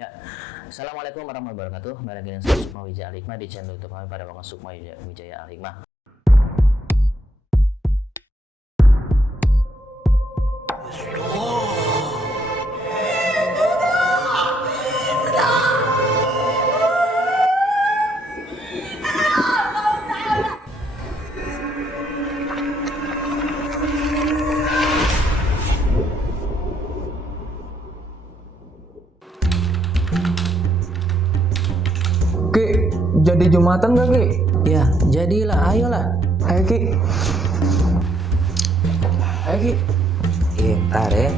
Ya, Assalamualaikum warahmatullahi wabarakatuh. Kembali lagi dengan saya Sukma Wijaya Al-Hikmah di channel YouTube kami pada waktu Sukma Wijaya Al-Hikmah. Ki, jadi Jumatan gak Ki? Ya, jadilah, ayolah. Ayo Ki. Ayo Ki. Ntar ya.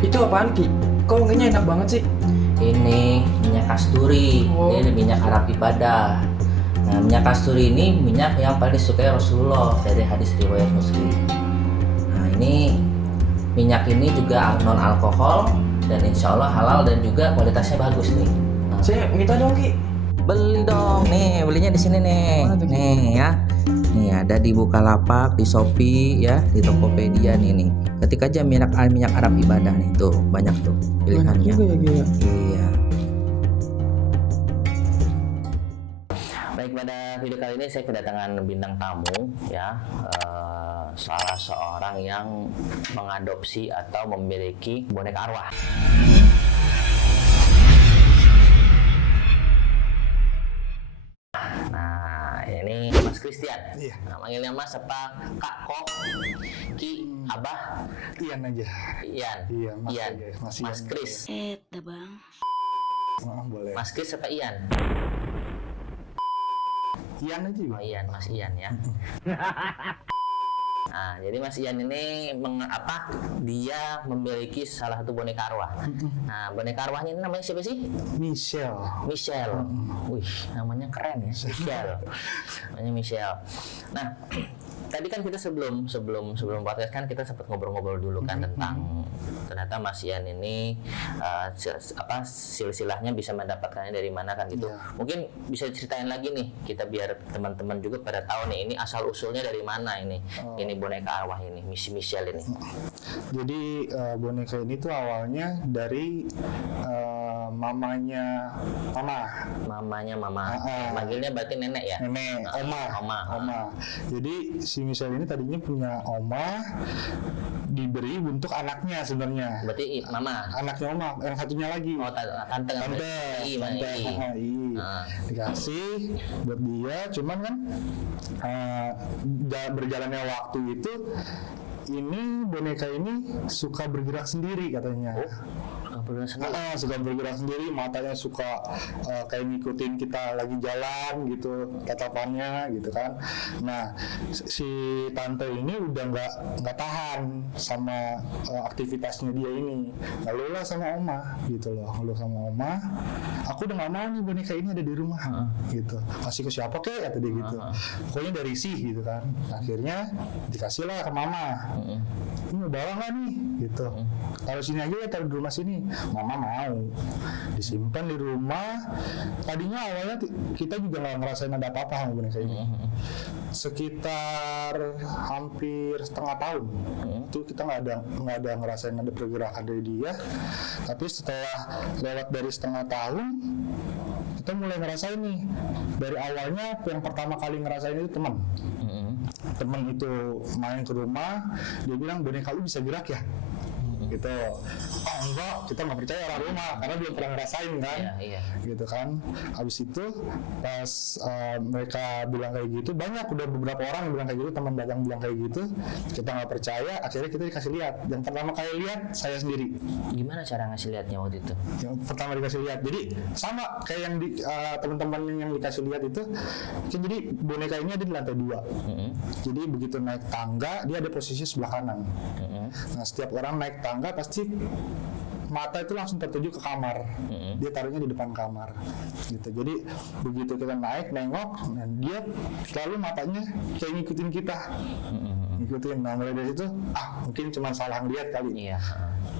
Itu apaan Ki? Kok wanginya enak banget sih? Ini minyak kasturi. Oh. Ini minyak Arab ibadah. Nah, minyak kasturi ini minyak yang paling disukai Rasulullah dari hadis riwayat Muslim. Nah, ini minyak ini juga non alkohol dan insya Allah halal dan juga kualitasnya bagus nih. Nah, Saya minta dong Ki. beli dong nih, belinya di sini nih. Mana tuh, Ki? Nih ya. Nih ada di Bukalapak, di Shopee ya, di Tokopedia nih. Ketik aja minyak Arab ibadah nih tuh, banyak tuh Banyak pilihannya. juga ya Ki ya. Iya. Baik, pada video kali ini saya kedatangan bintang tamu ya, salah seorang yang mengadopsi atau memiliki boneka arwah. Nah, ini Mas Christian. Iya. Nah, manggilnya Mas apa? Kak, Kok, Ki, Abah, Ian aja. Ian. Iya, Mas Ian. aja. Mas Mas Ian. Chris. Bang. Boleh. Mas Chris apa Ian? Ian aja juga. Oh, Ian, Mas Ian ya. Nah, jadi Mas Ian ini dia memiliki salah satu boneka arwah. Nah, boneka arwahnya ini namanya siapa sih? Michelle. Michelle. Wih, namanya keren ya, Michelle. Namanya Michelle. Nah, tadi kan kita sebelum podcast kan kita sempat ngobrol-ngobrol dulu kan tentang ternyata Mas Ian ini silsilahnya bisa mendapatkannya dari mana kan gitu. Iya. Mungkin bisa ceritain lagi nih kita biar teman-teman juga pada tahu nih ini asal usulnya dari mana ini. Ini boneka arwah ini, Michelle ini. Jadi boneka ini tuh awalnya dari mamanya Mama. Ah. Manggilnya berarti nenek ya? nenek, oma. Jadi si Michelle ini tadinya punya oma, diberi bentuk anaknya sebenarnya. Berarti mama. Anaknya oma, yang satunya lagi. Oh, tante. Ah. Dikasih buat dia, cuman kan berjalannya waktu itu ini boneka ini suka bergerak sendiri katanya. Suka bergerak sendiri, matanya suka kayak ngikutin kita lagi jalan gitu, tatapannya gitu kan. Nah, si tante ini udah nggak tahan sama aktivitasnya dia ini, lalu lah sama oma gitu loh, aku udah nggak mau nih boneka ini ada di rumah gitu, kasih ke siapa kek kata dia gitu, pokoknya dari sih gitu kan. Akhirnya dikasih lah ke mama. Ini mau bawa nggak nih gitu, taruh sini aja ya, taruh di rumah sini. Mama mau, disimpan di rumah. Tadinya awalnya kita juga nggak ngerasain ada apa-apa sama boneka ini. Sekitar hampir setengah tahun itu kita nggak ada ngerasain ada pergerakan dari dia. Tapi setelah lewat dari setengah tahun, kita mulai ngerasain nih. Dari awalnya yang pertama kali ngerasain itu teman itu main ke rumah, dia bilang boneka lu bisa gerak ya gitu. Enggak, kita nggak percaya orang rumah karena belum pernah ngerasain kan. Iya. Gitu kan. Habis itu pas mereka bilang kayak gitu, udah beberapa orang yang bilang kayak gitu, teman dagang bilang kayak gitu, kita nggak percaya. Akhirnya kita dikasih lihat. Yang pertama kali lihat saya sendiri. Gimana cara ngasih lihatnya waktu itu? Yang pertama dikasih lihat, jadi sama kayak yang teman-teman yang dikasih lihat itu kan. Jadi boneka ini ada di lantai 2. Jadi begitu naik tangga dia ada posisi sebelah kanan. Nah, setiap orang naik tangga pasti mata itu langsung tertuju ke kamar. Dia taruhnya di depan kamar gitu. Jadi begitu kita naik nengok, nah dia selalu matanya kayak ngikutin kita. Ngikutin. Nah, mulai dari itu mungkin cuma salah ngeliat kali. Iya.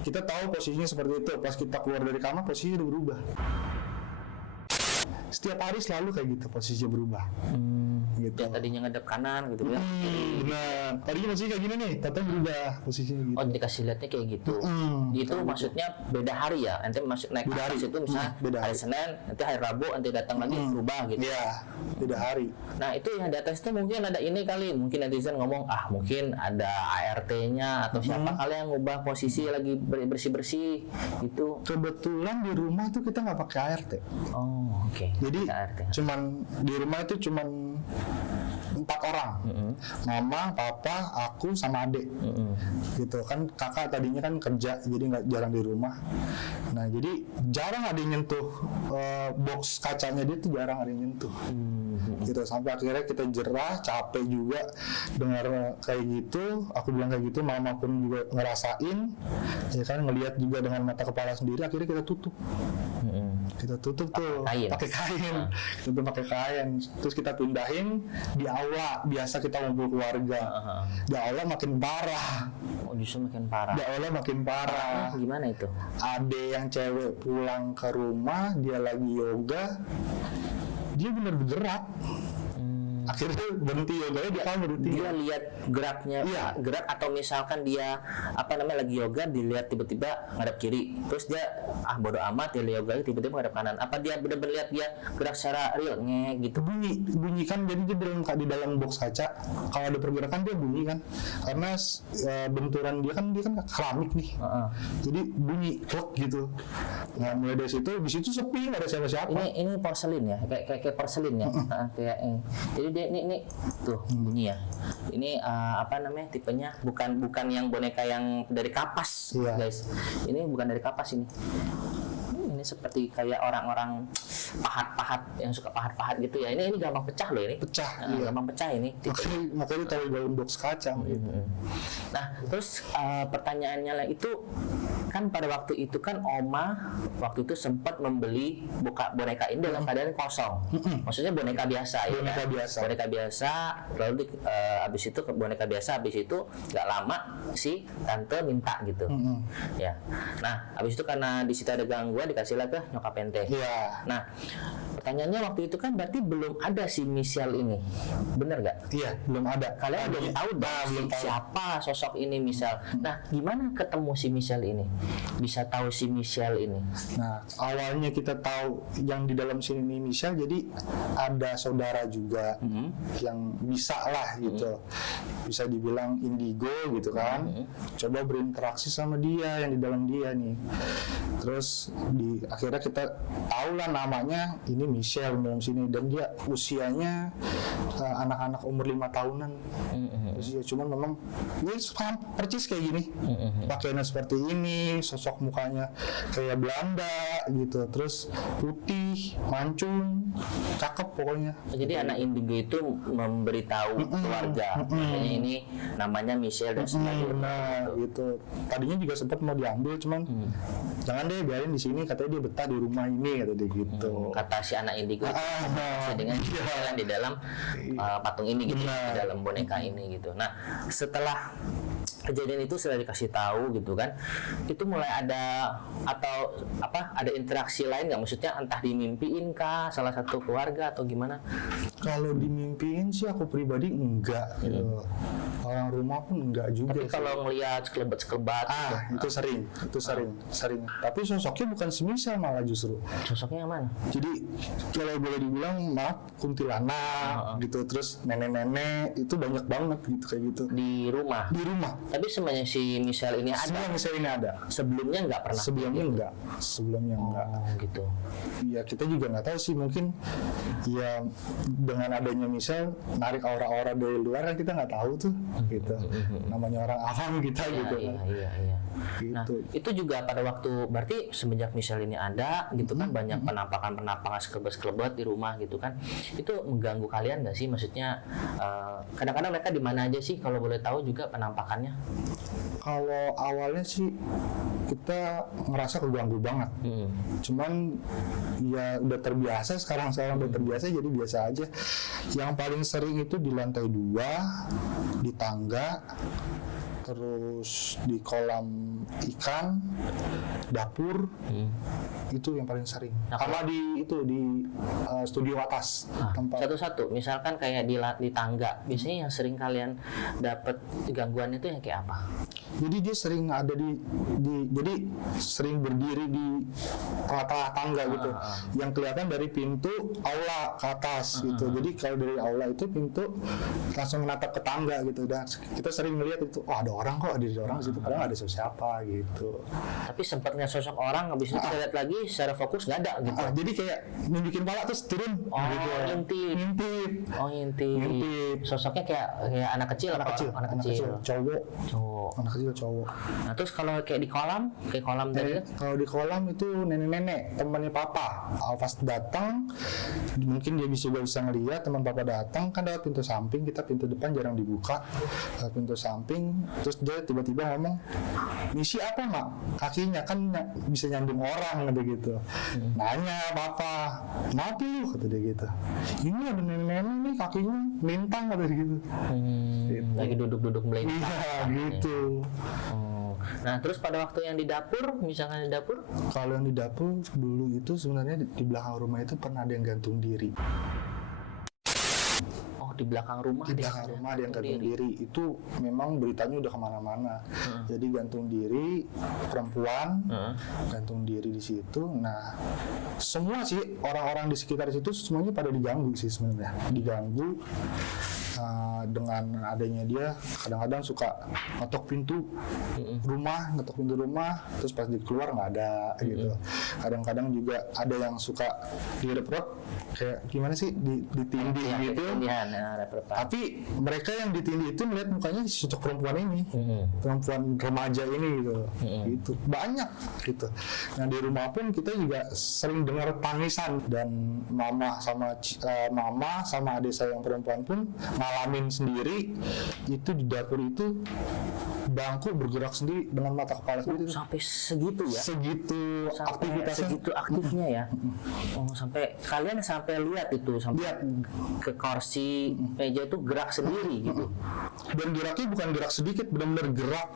Kita tahu posisinya seperti itu. Pas kita keluar dari kamar posisinya udah berubah. Setiap hari selalu kayak gitu, posisinya berubah. gitu. Yang tadinya ngadep kanan gitu ya. Benar. Tadinya masih kayak gini nih, tapi berubah posisinya gitu. Oh, dikasih lihatnya kayak gitu. Itu maksudnya beda hari ya. Nanti masuk naik Beda atas hari. itu misalnya Beda hari hari. Senin, nanti hari Rabu, nanti datang lagi berubah gitu. Iya, beda hari. Nah itu yang di atas itu mungkin ada ini kali, mungkin netizen ngomong mungkin ada ART-nya atau siapa kali yang ngubah posisi lagi bersih-bersih gitu. Kebetulan di rumah tuh kita nggak pakai ART. Oh oke. Jadi Ada ART. cuman di rumah itu cuman 4 orang, mama, papa, aku sama adik, gitu kan. Kakak tadinya kan kerja, jadi nggak jarang di rumah. Nah jadi jarang ada yang nyentuh box kacanya, dia tuh jarang ada yang nyentuh, gitu. Sampai akhirnya kita jerah, capek juga dengar kayak gitu. Aku bilang kayak gitu, mama pun juga ngerasain, ya kan, ngelihat juga dengan mata kepala sendiri. Akhirnya kita tutup. Kita tutup tuh kain. pakai kain, tutup pakai kain. Terus kita pindahin di aula, biasa kita ngumpul keluarga. Di aula makin parah. Oh justru makin parah. Di aula makin parah. Gimana itu? Ade yang cewek pulang ke rumah, dia lagi yoga, dia bener bergerak. Akhirnya berhenti yoganya di kamar. Dia lihat geraknya, Iya. gerak atau misalkan dia lagi yoga, dilihat tiba-tiba ngadap kiri, terus dia bodo amat dia yoga tiba-tiba ngadap kanan. Apa dia benar-benar lihat dia gerak secara real gitu? Bunyi kan, jadi dia di dalam box kaca. Kalau ada pergerakan dia bunyi kan, karena benturan dia kan keramik nih. Jadi bunyi klek gitu. Nah mulai dari situ, di situ sepi, nggak ada siapa-siapa. Ini porselin ya, kayak porselin ya. Kayak jadi dia ini tuh bunyi ya. Ini tipenya bukan yang boneka yang dari kapas, Iya. guys. Ini bukan dari kapas ini. Ini seperti kayak orang-orang pahat-pahat yang suka pahat-pahat gitu ya. Ini gampang pecah loh ini. Pecah, iya. Gampang pecah ini. Makanya taruh dalam box kaca. Gitu. Nah, terus pertanyaannya lah itu kan pada waktu itu kan Oma waktu itu sempat membeli boneka ini dalam keadaan kosong. Maksudnya boneka biasa ya. Boneka biasa. Boneka biasa. Lalu habis itu boneka biasa, habis itu nggak lama si tante minta gitu. Ya. Nah, habis itu karena di situ ada gangguan dikasihlah ke nyokap ente. Iya. Nah, pertanyaannya waktu itu kan berarti belum ada si Michelle ini, bener nggak? Iya, belum ada. Kalian belum tahu belum tahu. siapa sosok ini Michelle. Nah, gimana ketemu si Michelle ini? Bisa tahu si Michelle ini? Nah, awalnya kita tahu yang di dalam sini Michelle, jadi ada saudara juga yang bisa lah gitu. Bisa dibilang indigo gitu kan. Coba berinteraksi sama dia yang di dalam dia nih. Terus akhirnya kita tahu lah namanya ini Michelle dalam sini, dan dia usianya anak-anak umur 5 tahunan. Usia, cuman memang dia percis kayak gini. Pakaiannya seperti ini, sosok mukanya kayak Belanda gitu, terus putih, mancung, cakep pokoknya. Jadi anak indigo itu memberitahu keluarga, katanya ini namanya Michelle dan sebagainya. Benar gitu. Tadinya juga sempat mau diambil, cuman jangan deh, biarin di sini, katanya dia betah di rumah ini, kata dia gitu. Kata si anak indigo dengan Michelle di dalam patung ini gitu, di dalam boneka ini gitu. Nah, setelah kejadian itu sudah dikasih tahu gitu kan, itu mulai ada ada interaksi lain nggak, maksudnya entah dimimpiin kah salah satu keluarga atau gimana? Kalau dimimpiin sih aku pribadi enggak, orang rumah pun enggak juga. Tapi kalau ngelihat sekelebat itu sering. Tapi sosoknya bukan semisal, malah justru sosoknya yang mana? jadi kalau boleh dibilang maaf kuntilanak gitu, terus nenek-nenek itu banyak banget gitu, kayak gitu Di rumah. Tapi sebenarnya si Michelle ini ada. Semua misalnya ini ada. Sebelumnya nggak pernah. Sebelumnya enggak. Gitu. Ya kita juga nggak tahu sih, mungkin ya dengan adanya Michelle narik aura-aura dari luar kan, kita nggak tahu tuh gitu. Namanya orang awam kita gitu kan. Iya. Gitu. Nah, itu juga pada waktu berarti semenjak Michelle ini ada gitu kan, banyak penampakan sekelebat di rumah gitu kan. Itu mengganggu kalian nggak sih? Maksudnya kadang-kadang mereka di mana aja sih kalau boleh tahu juga penampakannya? Kalau awalnya sih kita ngerasa keganggu banget. Cuman ya udah terbiasa sekarang udah terbiasa, jadi biasa aja. Yang paling sering itu di lantai 2, di tangga, terus di kolam ikan, dapur, itu yang paling sering. Nah, Sama di studio atas tempat. Satu-satu, misalkan kayak di tangga, biasanya yang sering kalian dapat gangguan itu yang kayak apa? Jadi dia sering ada jadi sering berdiri di tengah-tengah tangga gitu, yang kelihatan dari pintu aula ke atas gitu. Jadi kalau dari aula itu pintu langsung menatap ke tangga gitu. Dan kita sering melihat itu, oh ada orang kok, ada orang di situ, padahal ada siapa gitu. Tapi sempatnya sosok orang, habis itu kita lihat lagi secara fokus nggak ada gitu. Jadi kayak nunjukin pala terus turun gitu. Ngintip. Oh, ngintip. Sosoknya kayak anak kecil. Anak kecil, cowok. Anak kecil cowok. Nah, terus kalau kayak di kolam, kayak kolam tadi kan? Kalau di kolam itu nenek-nenek, temannya papa. Pas datang, mungkin dia bisa ngeliat teman papa datang kan lewat pintu samping, kita pintu depan jarang dibuka. Lewat pintu samping, terus dia tiba-tiba ngomong, misi apa mak? Kakinya kan bisa nyambung orang gitu. Nanya papa, kenapa lu? Kata dia gitu. Ini ada nenek-nenek nih kakinya lintang kata dia gitu. Gitu. Lagi duduk-duduk melintang. Iya gitu. Nah, terus pada waktu yang di dapur, misalkan di dapur? Kalau yang di dapur dulu itu sebenarnya di belakang rumah itu pernah ada yang gantung diri. Oh, di belakang rumah? Di belakang rumah ada yang gantung diri. Itu memang beritanya udah kemana-mana. Jadi gantung diri perempuan, gantung diri di situ. Nah, semua sih orang-orang di sekitar situ semuanya pada diganggu sih sebenarnya. Diganggu. Dengan adanya dia kadang-kadang suka ngetok pintu rumah, terus pas keluar nggak ada gitu. Kadang-kadang juga ada yang suka direpot kayak gimana sih ditindih gitu. Tapi mereka yang ditindih itu melihat mukanya sosok perempuan ini, perempuan remaja ini gitu. Gitu banyak gitu. Nah di rumah pun kita juga sering dengar tangisan, dan mama sama adik saya yang perempuan pun ngalamin sendiri itu di dapur itu bangku bergerak sendiri dengan mata kepala sendiri. Sampai segitu ya? Segitu aktifnya ya. Oh, sampai kalian lihat itu sampai ke kursi meja itu gerak sendiri gitu. Dan geraknya bukan gerak sedikit, benar-benar gerak.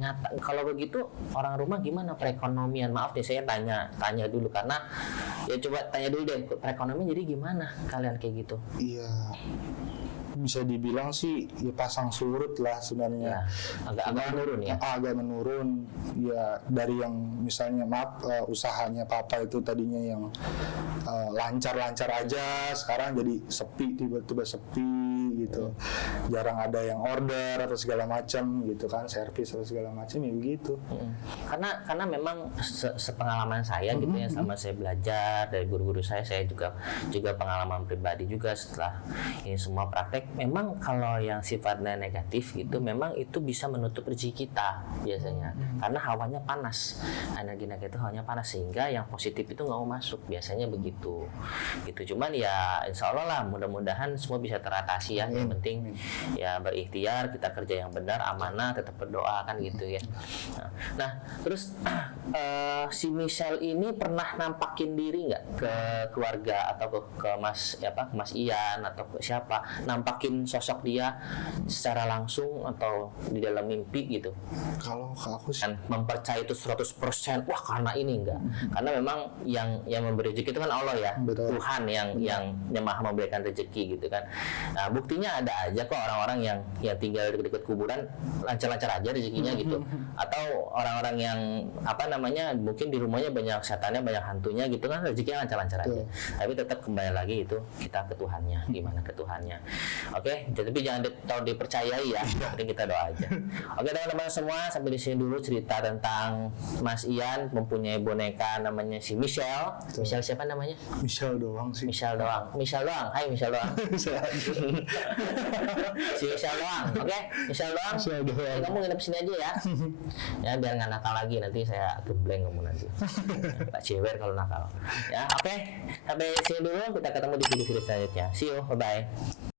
Nyata. Kalau begitu orang rumah gimana perekonomian? Maaf deh saya tanya dulu karena ya coba tanya dulu deh perekonomian jadi gimana kalian kayak gitu? Iya. Bisa dibilang sih ya pasang surut lah sebenarnya. Agak menurun ya. Agak menurun ya, dari yang misalnya usahanya papa itu tadinya yang lancar-lancar aja, sekarang jadi sepi, tiba-tiba sepi gitu. Jarang ada yang order atau segala macam gitu kan, servis atau segala macam ya begitu. Karena memang sepengalaman saya gitu ya, sama saya belajar dari guru-guru saya juga pengalaman pribadi juga setelah ini semua praktek. Memang kalau yang sifatnya negatif gitu, memang itu bisa menutup rezeki kita biasanya, karena hawanya panas, energi negatif hawanya panas sehingga yang positif itu nggak mau masuk, biasanya begitu. Gitu. Cuman ya insya Allah lah, mudah-mudahan semua bisa teratasi ya. Yang penting ya berikhtiar, kita kerja yang benar, amanah, tetap berdoa kan gitu ya. Nah terus si Michelle ini pernah nampakin diri nggak ke keluarga atau ke Mas Ian atau ke siapa, nampakin sosok dia secara langsung atau di dalam mimpi gitu? Kalau aku sih kan mempercayai itu 100% wah karena ini enggak, karena memang yang memberi rezeki itu kan Allah ya. Betul. Tuhan yang maha memberikan rezeki gitu kan. Nah buktinya ada aja kok orang-orang yang tinggal dekat-dekat kuburan lancar-lancar aja rezekinya gitu, atau orang-orang yang mungkin di rumahnya banyak setannya, banyak hantunya gitu kan, rezekinya lancar-lancar aja. Tapi tetap kembali lagi itu kita ke Tuhannya, gimana ke Tuhannya. Oke, tapi jangan dipercayai ya, penting kita doa aja. Oke teman-teman semua, sampai di sini dulu cerita tentang Mas Ian mempunyai boneka namanya si Michelle. Michelle siapa namanya? Michelle doang sih. Michelle doang. Hai Michelle doang. Si Michelle doang. Oke, Michelle doang. Kamu nginep sini aja ya. Ya biar nggak nakal lagi, nanti saya gebleng kamu nanti. Tak cewer kalau nakal. Ya, oke. Sampai sini dulu, kita ketemu di video selanjutnya. See you, bye bye.